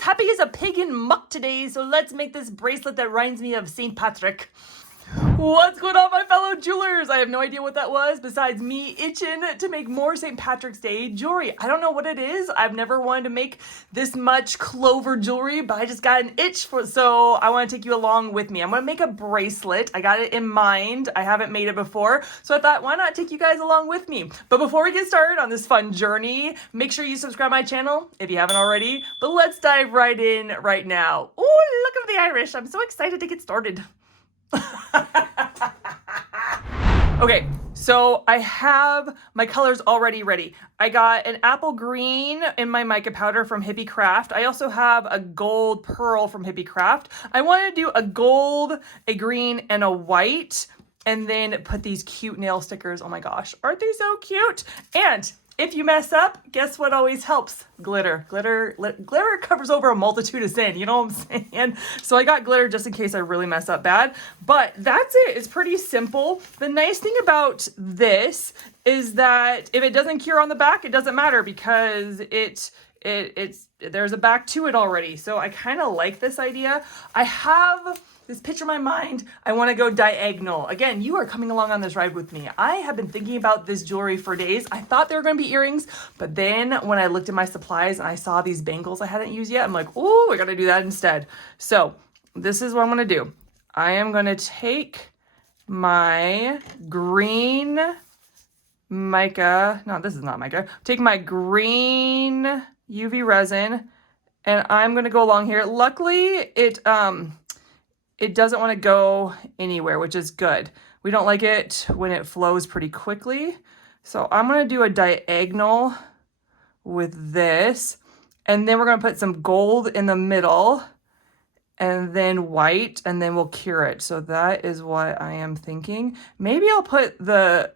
as happy as a pig in muck today, so let's make this bracelet that reminds me of St. Patrick. What's going on, my fellow jewelers? I have no idea what that was besides me itching to make more St. Patrick's Day jewelry. I don't know what it is. I've never wanted to make this much clover jewelry, but I just got an itch so I want to take you along with me. I'm going to make a bracelet. I got it in mind. I haven't made it before, so I thought, why not take you guys along with me? But before we get started on this fun journey, make sure you subscribe my channel if you haven't already. But let's dive right in right now. Oh, look at the Irish. I'm so excited to get started. Okay, so I have my colors already ready. I got an apple green in my mica powder from Hippie Craft. I also have a gold pearl from Hippie Craft. I want to do a gold, a green, and a white, and then put these cute nail stickers. Oh my gosh, aren't they so cute? And if you mess up, guess what always helps? Glitter. Glitter covers over a multitude of sin, you know what I'm saying? So I got glitter just in case I really mess up bad. But that's it. It's pretty simple. The nice thing about this is that if it doesn't cure on the back, it doesn't matter because there's a back to it already. So I kind of like this idea. I have this picture in my mind. I want to go diagonal. Again, you are coming along on this ride with me. I have been thinking about this jewelry for days. I thought they were going to be earrings, but then when I looked at my supplies and I saw these bangles I hadn't used yet, I'm like, oh, I got to do that instead. So this is what I'm going to do. I am going to take my green mica. No, this is not mica. Take my green UV resin and I'm going to go along here. Luckily, it doesn't want to go anywhere, which is good. We don't like it when it flows pretty quickly. So I'm going to do a diagonal with this. And then we're going to put some gold in the middle and then white, and then we'll cure it. So that is what I am thinking. Maybe I'll put the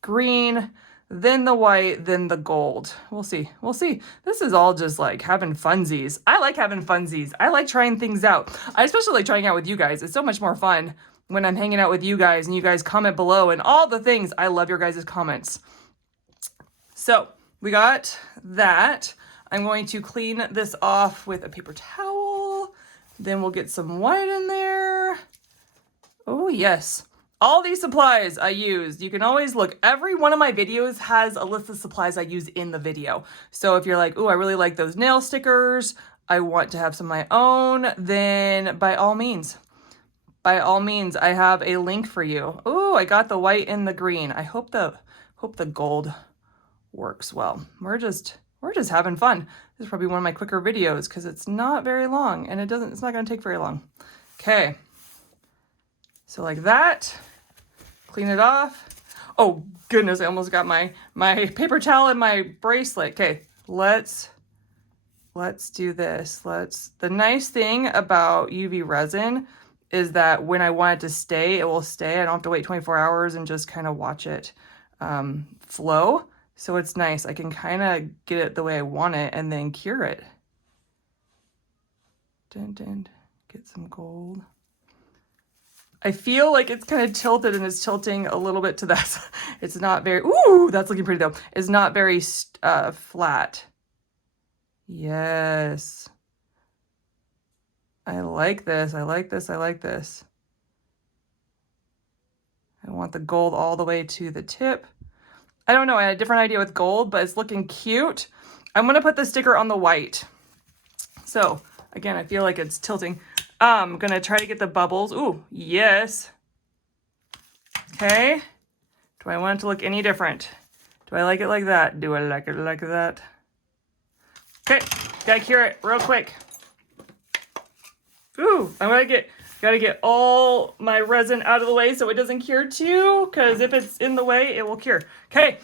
green, then the white, then the gold. We'll see. We'll see. This is all just like having funsies. I like having funsies. I like trying things out. I especially like trying out with you guys. It's so much more fun when I'm hanging out with you guys and you guys comment below and all the things. I love your guys' comments. So we got that. I'm going to clean this off with a paper towel. Then we'll get some white in there. Oh, yes. All these supplies I used, you can always look. Every one of my videos has a list of supplies I use in the video. So if you're like, oh, I really like those nail stickers, I want to have some of my own, then by all means, I have a link for you. Oh, I got the white and the green. I hope the gold works well. We're just having fun. This is probably one of my quicker videos because it's not very long and it's not going to take very long. Okay. So like that. Clean it off. Oh goodness, I almost got my paper towel and my bracelet. Okay, let's do this. The nice thing about UV resin is that when I want it to stay, it will stay. I don't have to wait 24 hours and just kind of watch it flow. So it's nice. I can kind of get it the way I want it and then cure it. Get some gold. I feel like it's kind of tilted and it's tilting a little bit to that. It's not very, ooh, that's looking pretty though. It's not very flat. Yes. I like this. I like this. I like this. I want the gold all the way to the tip. I don't know. I had a different idea with gold, but it's looking cute. I'm going to put the sticker on the white. So again, I feel like it's tilting. I'm going to try to get the bubbles. Ooh, yes. Okay. Do I want it to look any different? Do I like it like that? Do I like it like that? Okay. Gotta cure it real quick. Ooh, gotta get all my resin out of the way so it doesn't cure too, because if it's in the way, it will cure. Okay.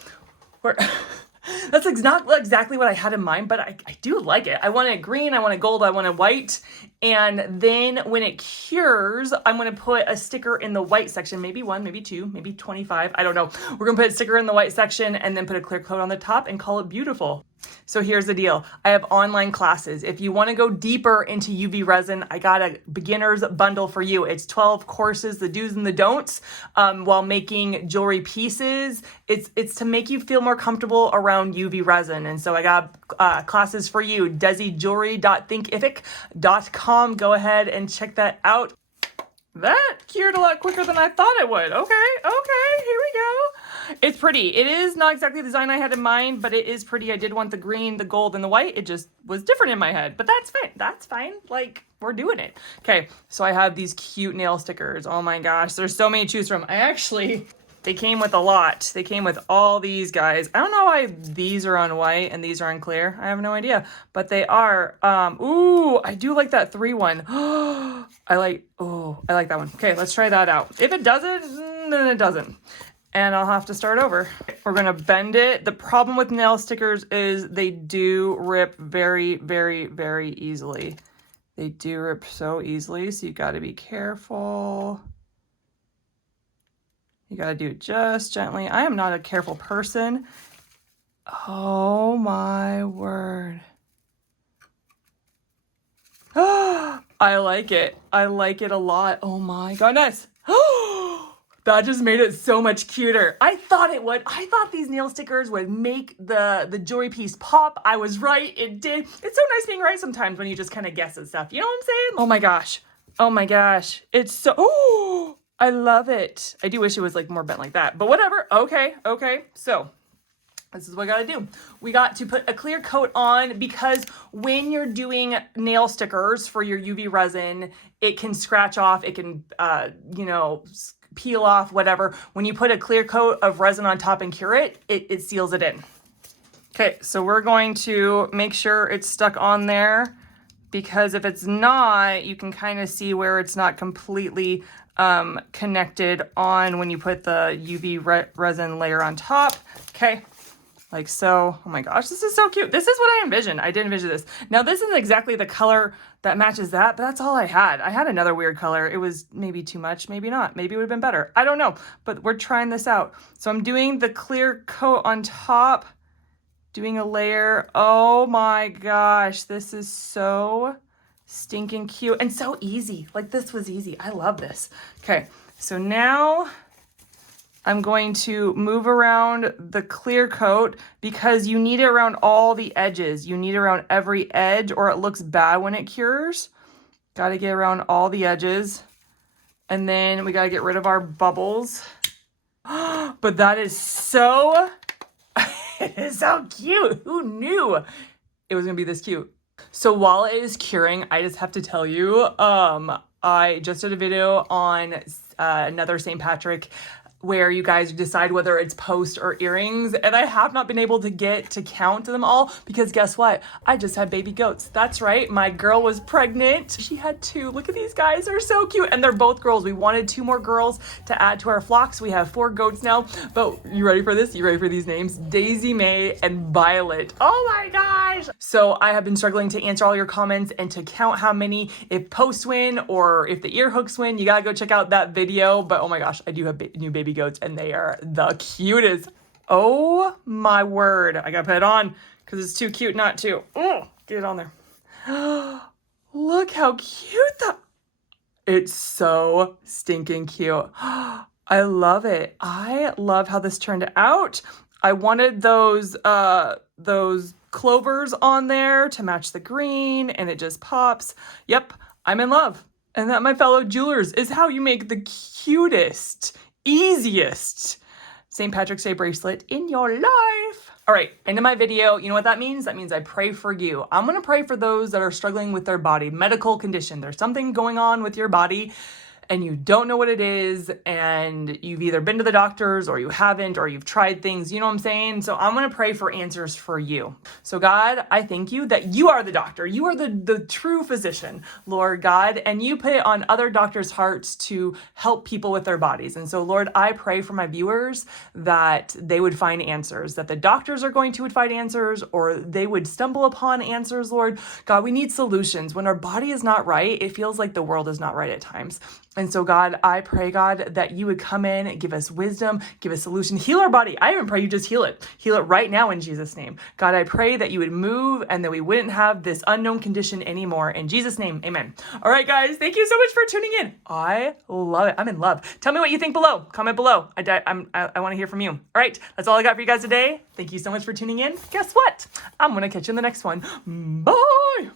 That's not exactly what I had in mind, but I do like it. I want it green, I want it gold, I want it white. And then when it cures, I'm going to put a sticker in the white section. Maybe 1, maybe 2, maybe 25. I don't know. We're going to put a sticker in the white section and then put a clear coat on the top and call it beautiful. So here's the deal. I have online classes. If you want to go deeper into UV resin, I got a beginner's bundle for you. It's 12 courses, the do's and the don'ts, while making jewelry pieces. It's to make you feel more comfortable around UV resin. And so I got classes for you. DesiJewelry.thinkific.com. Go ahead and check that out. That cured a lot quicker than I thought it would. Okay, here we go. It's pretty. It is not exactly the design I had in mind, but it is pretty. I did want the green, the gold, and the white. It just was different in my head, but that's fine. That's fine. Like, we're doing it. Okay, so I have these cute nail stickers. Oh my gosh, there's so many to choose from. They came with a lot. They came with all these guys. I don't know why these are on white and these are on clear. I have no idea, but they are. Ooh, I do like that 3-1. I like that one. Okay, let's try that out. If it doesn't, then it doesn't. And I'll have to start over. We're gonna bend it. The problem with nail stickers is they do rip very, very, very easily. They do rip so easily, so you gotta be careful. You gotta do it just gently. I am not a careful person. Oh my word. I like it. I like it a lot. Oh my goodness. That just made it so much cuter. I thought it would. I thought these nail stickers would make the jewelry piece pop. I was right. It did. It's so nice being right sometimes when you just kind of guess at stuff. You know what I'm saying? Oh my gosh. Oh my gosh. It's so... Oh, I love it. I do wish it was like more bent like that, but whatever. Okay. So this is what we got to do. We got to put a clear coat on because when you're doing nail stickers for your UV resin, it can scratch off. It can, peel off, whatever. When you put a clear coat of resin on top and cure it, it seals it in. Okay, so we're going to make sure it's stuck on there because if it's not, you can kind of see where it's not completely connected on when you put the UV resin layer on top. Okay, like so. Oh my gosh, this is so cute. This is what I envisioned. I did envision this. Now this isn't exactly the color that matches that, but that's all I had. I had another weird color. It was maybe too much, maybe not. Maybe it would have been better. I don't know, but we're trying this out. So I'm doing the clear coat on top, doing a layer. Oh my gosh, this is so stinking cute and so easy. Like this was easy. I love this. Okay, so now I'm going to move around the clear coat because you need it around all the edges. You need it around every edge or it looks bad when it cures. Got to get around all the edges. And then we got to get rid of our bubbles. But that is so, it is so cute. Who knew it was going to be this cute? So while it is curing, I just have to tell you, I just did a video on another St. Patrick where you guys decide whether it's post or earrings. And I have not been able to get to count them all because guess what? I just had baby goats. That's right. My girl was pregnant. She had 2. Look at these guys. They're so cute. And they're both girls. We wanted 2 more girls to add to our flock. So we have 4 goats now. But you ready for this? You ready for these names? Daisy May and Violet. Oh my gosh. So I have been struggling to answer all your comments and to count how many, if posts win or if the ear hooks win. You gotta go check out that video. But oh my gosh, I do have new baby goats and they are the cutest. Oh my word. I gotta put it on because it's too cute not to. Oh, get it on there. Look how cute that. It's so stinking cute. I love it. I love how this turned out. I wanted those clovers on there to match the green and it just pops. Yep, I'm in love. And that, my fellow jewelers, is how you make the cutest, easiest St. Patrick's Day bracelet in your life. All right, end of my video. You know what that means? That means I pray for you. I'm gonna pray for those that are struggling with their body, medical condition. There's something going on with your body and you don't know what it is, and you've either been to the doctors or you haven't, or you've tried things, you know what I'm saying? So I'm gonna pray for answers for you. So God, I thank you that you are the doctor. You are the true physician, Lord God, and you put it on other doctors' hearts to help people with their bodies. And so Lord, I pray for my viewers that they would find answers, that the doctors are going to find answers, or they would stumble upon answers, Lord. God, we need solutions. When our body is not right, it feels like the world is not right at times. And so, God, I pray, God, that you would come in, give us wisdom, give us solution, heal our body. I even pray you just heal it. Heal it right now in Jesus' name. God, I pray that you would move and that we wouldn't have this unknown condition anymore. In Jesus' name, amen. All right, guys, thank you so much for tuning in. I love it. I'm in love. Tell me what you think below. Comment below. I want to hear from you. All right, that's all I got for you guys today. Thank you so much for tuning in. Guess what? I'm going to catch you in the next one. Bye.